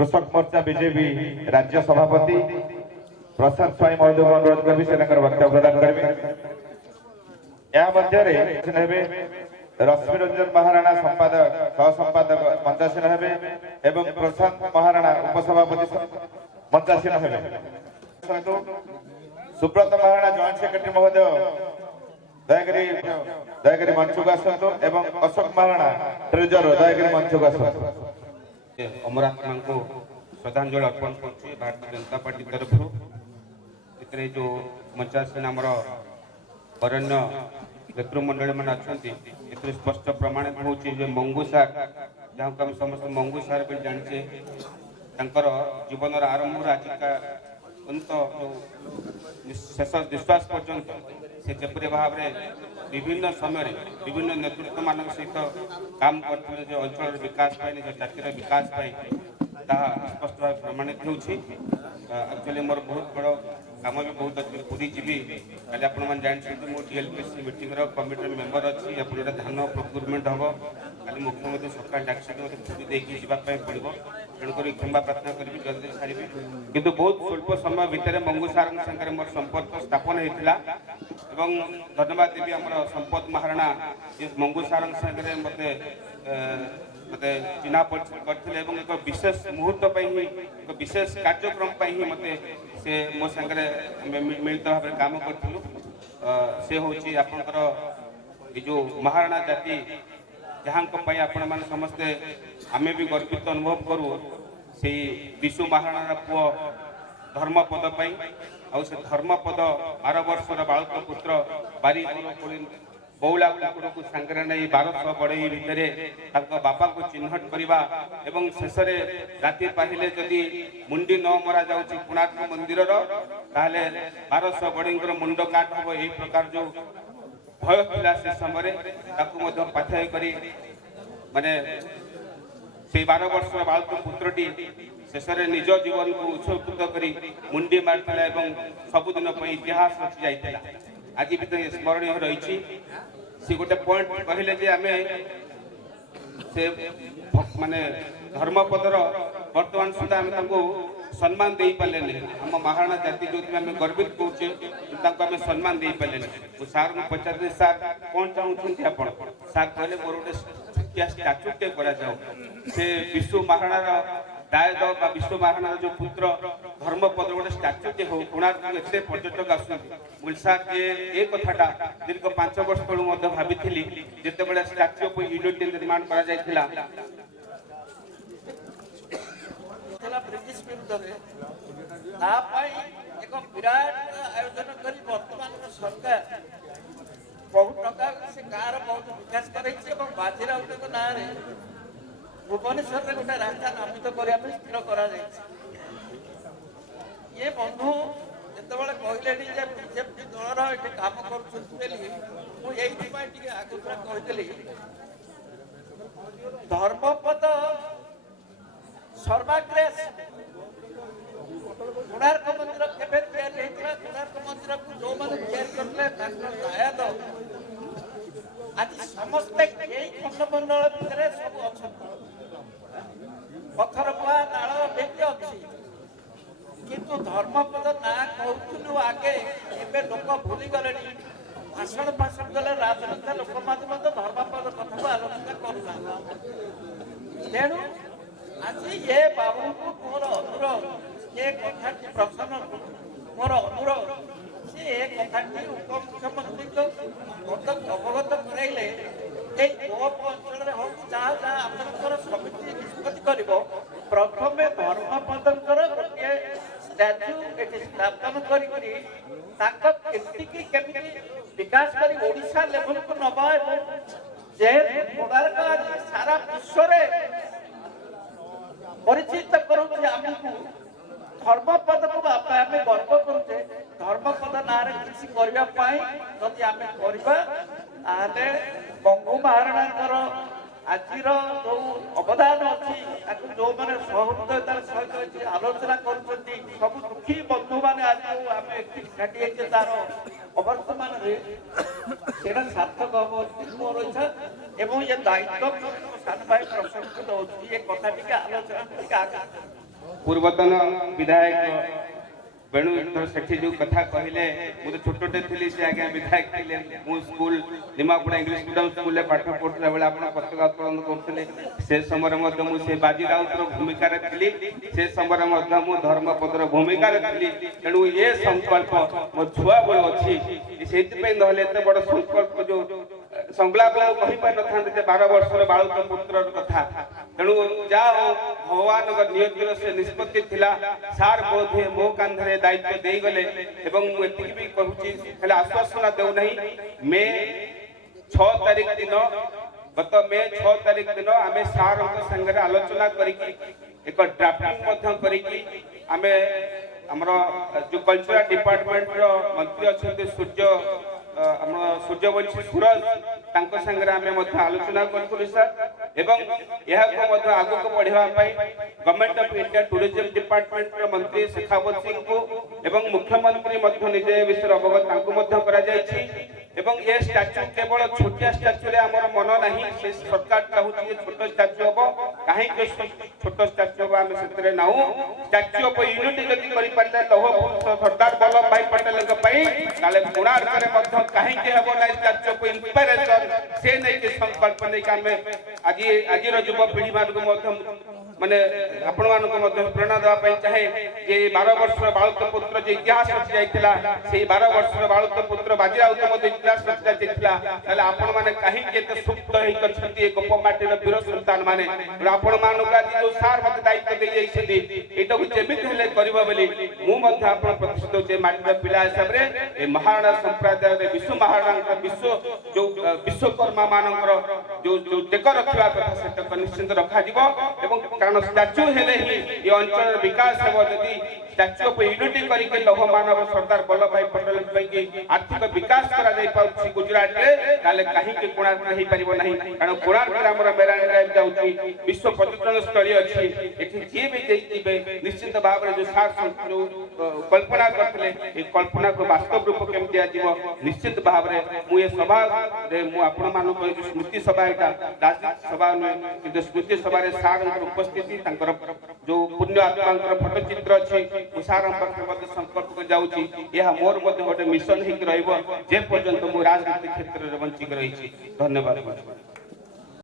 कृषक मोर्चा बीजेपी राज्य सभापति प्रशांत स्वाई महोदय को अनुरोध करी से वक्तव्य प्रदान करेंगे। रश्मि रंजन महाराणा संपादक सह संपादक मंचासीन हेबे एवं प्रशांत महाराणा उपसभापति मंचासीन हेबे। सुब्रत महाराणा जॉइंट सेक्रेटरी महोदय दयागिरी मंचक आसतु एवं अशोक महाराणा ट्रेजरर दयागिरी मंचक आसतु। अमरात्मा को श्रद्धांजलि अर्पण करछि भारतीय जनता पार्टी तरफ इतने जो मंचासीन आमर अरण्य नेतृमंडली मैंने अच्छा स्पष्ट प्रमाणित हो मंगू सार जहाँ को समस्त मंगू सार भी जाने जीवन आरंभ आजिका अंत शेष विश्वास पर्यंत से जपरी भाव में विभिन्न समय विभिन्न नेतृत्व मान सहित काम करते अंचल विकास निज जातिर विकास स्पष्ट भाव प्रमाणित होक्चुअली मोर बहुत बड़ काम भी बहुत अच्छे पूरी जीवी कल आप जानते मो टीएलपीसी मीटिंग कमिटी मेंबर अच्छी गोटे धान प्रोक्यूरमेंट हम कल मुख्यमंत्री सका डाक पूरी देखिए जावाई पड़ो तेणुक क्षमा प्रार्थना करी जल्दी छाड़ी किंतु बहुत स्वल्प समय भितर मंगू सार सागर मोर संपर्क स्थापन होता धन्यवाद देवी आम संपत महाराणा मंगू सार सागर मत मत चिन्हा करते एक विशेष मुहूर्त एक विशेष कार्यक्रम ही मत से मो सागर मिलित भाव में काम करूँ से हूँ आपंकर जो महाराणा जाति जहाँ आपण मैंने समस्ते आम भी गर्वित अनुभव करूँ से विशु महाराणा पुओ धर्मपद से धर्मपद 12 वर्षर बालक पुत्र बारी बौला कुकुर को सांगे नहीं 1200 बढ़ई भितर बापा को चिन्हट करवा एवं शेष राति पाहिले जदि मुंडी न मरा जाऊँगी कोणार्क मंदिर ताहले 1200 बढ़ई मुंड काट हम यही प्रकार जो भय था से समय पाथय करी माने से 12 वर्षर बालक पुत्रटी शेष निज जीवन को उत्सर्गित करी मुंडी मारता एवं सबुदिन इतिहास रचि जाइला आज भी तो स्मरणीय रही सी गोटे पॉइंट कहले जे आमे से माने धर्मपदर वर्तमान सुधा आम सम्मान दे पारे आम महाराणा जाति जो आम गर्वित कौचे आम सम्मान दे पारे सार को पचारे सार कौन चाहते आप सार कहले मोर गोटे स्टाच्यूटे करा से विश्व महाराणा दायद विश्व महाराणा जो पुत्र धर्मपद गोटे स्टाच्यूटे हो कोणार्क एत पर्यटक आसुँच सार ये कथाटा दीर्घ 5 वर्ष तलू भावी जिते बड़े स्टाच्यू ऑफ यूनिटी निर्माण करा जायथिला ब्रिटिश विरुद्ध एक विराट आयोजन कर वर्तमान सरकार बहुत टका से गाँव बहुत विकास कर बाजीराउत ना भुवनेश्वर में गोटे रास्ता नामित करने स्थिर कर ये बंधु जिते कहले बीजेपी दलर ये कम कर आगुरा कही धर्मपद सर्वाग्रेस कोणार्क मंदिर केबे तैयारी होता कोणार्क मंदिर को जो मैंने तैयारी करते दायद आज समस्ते खंडमंडल भितर सब अच्छा पत्थर बुआ नाल बेटी अच्छी किंतु धर्मपद ना कहूँ आगे एवं लोक भूली गले भाषण भाषण देले राजनेता लोक धर्मपद कथा को आलोचना करूना तेणु आज ये बाबू को मोर अनुरोध ये कथा प्रश्न मोर अनुरोध से कथा उपमुख्यमंत्री को अवगत कराइले अंचल हो जहाँ जहाँ आपंकर समिति निष्पत्ति कर प्रथम धर्मपदर गोटे स्टाच्यू ये स्थापन कर विकास कर ओडिशा लेवल को नवा जेहेतु कोणार्क आज सारा विश्व परिचित करुचे आमको धर्मपद को आम गर्व करुचे धर्मपद ना किसी करने आम कर मंगू महाराणा आज जो अवदान अच्छी जो मैंने सहृदयतार सहित आलोचना कर सब दुखी बंधु मैंने आज आम एकाठी तार अवर्तमान सार्थक हम मोर इच्छा एवं ये दायित्व सान भाई प्रसंग ये कथा आलोचना ପୂର୍ବତନ ବିଧାୟକ ବେଣୁଧର ସେଠୀ ଯେଉଁ କଥା କହିଲେ ମୁଁ ତ ଛୋଟଟେ ଥିଲି ସେ ଆଜ୍ଞା ବିଧାୟକ ଥିଲେ ମୁଁ ସ୍କୁଲ ନିମାପଡ଼ା ଇଂଲିଶ ମିଡ଼ିୟମ ସ୍କୁଲରେ ପାଠ ପଢ଼ୁଥିଲା ବେଳେ ଆପଣ ପତାକା ଉତ୍ତୋଳନ କରୁଥିଲେ ସେ ସମୟରେ ମଧ୍ୟ ମୁଁ ସେ ବାଜି ରାଉତର ଭୂମିକାରେ ଥିଲି ସେ ସମୟରେ ମଧ୍ୟ ମୁଁ ଧର୍ମପଦର ଭୂମିକାରେ ଥିଲି ତେଣୁ ଏ ସଂକଳ୍ପ ମୋ ଛୁଆବେଳୁ ଅଛି ସେଇଥିପାଇଁ ନହେଲେ ଏତେ ବଡ଼ ସଂକଳ୍ପ ଯେଉଁ ସଂଳାପ କହିପାରିନଥାନ୍ତେ ଯେ 12 ବର୍ଷର ବାଳୁତ ପୁତ୍ରର କଥା ତେଣୁ ଯାହା ହଉ ଭଗବାନଙ୍କ ନିୟତିର ସେ ନିଷ୍ପତ୍ତି ଥିଲା ସାର୍ ବୋଧେ ମୋ କାନ୍ଧରେ ଦାୟିତ୍ୱ ଦେଇଗଲେ ଏବଂ ମୁଁ ଏତିକି ବି କହୁଛି ହେଲେ ଆଶ୍ୱାସନା ଦେଉନାହିଁ ମେ 6 ତାରିଖ ଦିନ ଗତ ମେ 6 ତାରିଖ ଦିନ ଆମେ ସାର୍ଙ୍କ ସାଙ୍ଗରେ ଆଲୋଚନା କରିକି ଏକ ଡ୍ରାଫ୍ଟିଂ ମଧ୍ୟ କରିକି ଆମେ ଆମର ଯେଉଁ କଲଚରାଲ ଡିପାର୍ଟମେଣ୍ଟର ମନ୍ତ୍ରୀ ଅଛନ୍ତି ଆମର ସୂର୍ଯ୍ୟବଂଶୀ ସୁରଜ ତାଙ୍କ ସାଙ୍ଗରେ ଆମେ ମଧ୍ୟ ଆଲୋଚନା କରିଥିଲୁ ସାର୍ ଏବଂ ଏହାକୁ ମଧ୍ୟ ଆଗକୁ ବଢ଼ିବା ପାଇଁ ଗଭର୍ଣ୍ଣମେଣ୍ଟ ଅଫ୍ ଇଣ୍ଡିଆ ଟୁରିଜମ ଡିପାର୍ଟମେଣ୍ଟର ମନ୍ତ୍ରୀ ଶେଖାବତ ସିଂଙ୍କୁ ଏବଂ ମୁଖ୍ୟମନ୍ତ୍ରୀ ମଧ୍ୟ ନିଜେ ଏ ବିଷୟରେ ଅବଗତ ତାଙ୍କୁ ମଧ୍ୟ କରାଯାଇଛି ଏବଂ ଏ ଷ୍ଟାଚ୍ୟୁ କେବଳ ଛୋଟିଆ ଷ୍ଟାଚ୍ୟୁରେ ଆମର ମନ ନାହିଁ ସେ ସରକାର ଚାହୁଁଛି ଯେ ଛୋଟ ଷ୍ଟାଚ୍ୟୁ ହବ କାହିଁକି ଛୋଟ ଷ୍ଟାଚ୍ୟୁ ହବ ଆମେ ସେଥିରେ ନାହୁଁ ଷ୍ଟାଚ୍ୟୁ ଅଫ୍ ୟୁନିଟି ଯଦି କରିପାରିଲେ ଲୌହ ପୁରୁଷ ସର୍ଦ୍ଦାର ବଲ୍ଲଭ ଭାଇ ପଟେଲଙ୍କ ପାଇଁ ତାହେଲେ କୋଣାର୍କରେ ମଧ୍ୟ କାହିଁକି ହେବ ନାହିଁ ଷ୍ଟାଚ୍ୟୁ ଅଫ୍ ଇନ୍ସପାଇରେସନ ସେ ନେଇକି ସଂକଳ୍ପ ନେଇକି ଆମେ ଆଜିର ଯୁବପିଢ଼ି ମାନଙ୍କୁ ମଧ୍ୟ ମାନେ ଆପଣମାନଙ୍କୁ ମଧ୍ୟ ପ୍ରେରଣା ଦେବା ପାଇଁ ଚାହେଁ ଯେ 12 ବର୍ଷର ବାଳୁତ ପୁତ୍ର ଯେ ଇତିହାସ ରଚି ଯାଇଥିଲା ସେଇ 12 ବର୍ଷର ବାଳୁତ ପୁତ୍ର ବାଜି ରାଉତ ମଧ୍ୟ ଇତିହାସ ରଚି ଯାଇଥିଲା ତାହେଲେ ଆପଣମାନେ କାହିଁକି ଏତେ ସୁପ୍ତ ହେଇକି ଅଛନ୍ତି ଏ ଗୋପ ମାଟିର ବୀର ସନ୍ତାନ ମାନେ ଆପଣମାନଙ୍କୁ ଆଜି ଯେଉଁ ସାର୍ ମୋତେ ଦାୟିତ୍ୱ ଦେଇଯାଇଛନ୍ତି ଏଇଟାକୁ ଯେମିତି ହେଲେ କରିବ ବୋଲି ମୁଁ ମଧ୍ୟ ଆପଣ ପ୍ରତିଷ୍ଠିତ ହେଉଛି ମାଟିର ପିଲା ହିସାବରେ ଏ ମହାରଣା ସମ୍ପ୍ରଦାୟରେ ବିଶ୍ୱ ମହାରଣାଙ୍କ ଯେଉଁ ବିଶ୍ୱକର୍ମା ମାନଙ୍କର ଯେଉଁ ଟେକ ରଖିବା କଥା ସେ ଟେକ ନିଶ୍ଚିନ୍ତ ରଖାଯିବ ଏବଂ କାରଣ ଷ୍ଟାଚ୍ୟୁ ହେଲେ ହିଁ ଏ ଅଞ୍ଚଳର ବିକାଶ ହେବ ଯଦି ଷ୍ଟାଚ୍ୟୁ ଅଫ୍ ୟୁନିଟି କରିକି ଲୌହ ମାନବ ସର୍ଦ୍ଦାର ବଲ୍ଲଭ ଭାଇ ପଟେଲ ପାଇଁ ଆର୍ଥିକ ବିକାଶ କରାଯାଇପାରୁଛି ଗୁଜରାଟରେ ତାହେଲେ କାହିଁକି କୋଣାର୍କ ହେଇପାରିବ ନାହିଁ କାରଣ କୋଣାର୍କରେ ଆମର ମେରାଇନ୍ ଡ୍ରାଇଭ୍ ଯାଉଛି ବିଶ୍ୱ ପର୍ଯ୍ୟଟନ ସ୍ଥଳୀ ଅଛି ଏଠି ଯିଏ ବି ଯାଇଥିବେ ନିଶ୍ଚିତ ଭାବରେ ଯେଉଁ ସାର୍ ଯେଉଁ କଳ୍ପନା କରିଥିଲେ ଏ କଳ୍ପନାକୁ ବାସ୍ତବ ରୂପ କେମିତି ଦିଆଯିବ ନିଶ୍ଚିତ ଭାବରେ ମୁଁ ଏ ସଭାରେ ମୁଁ ଆପଣମାନଙ୍କୁ ଏ ଯେଉଁ ସ୍ମୃତି ସଭା ଏଇଟା ରାଜନୀତି ସଭା ନୁହେଁ କିନ୍ତୁ ସ୍ମୃତି ସଭାରେ ସାର୍ଙ୍କର ଉପସ୍ଥିତି ତାଙ୍କର ଯେଉଁ ପୁଣ୍ୟ ଆତ୍ମାଙ୍କର ଫଟୋଚିତ୍ର ଅଛି ମୁଁ ସାର୍ଙ୍କ ପାଖରେ ମଧ୍ୟ ସଂକଳ୍ପ ଯାଉଛି ଏହା ମୋର ମଧ୍ୟ ଗୋଟେ ମିଶନ ହେଇକି ରହିବ ଯେ ପର୍ଯ୍ୟନ୍ତ ମୁଁ ରାଜନୀତି କ୍ଷେତ୍ରରେ ବଞ୍ଚିକି ରହିଛି ଧନ୍ୟବାଦ।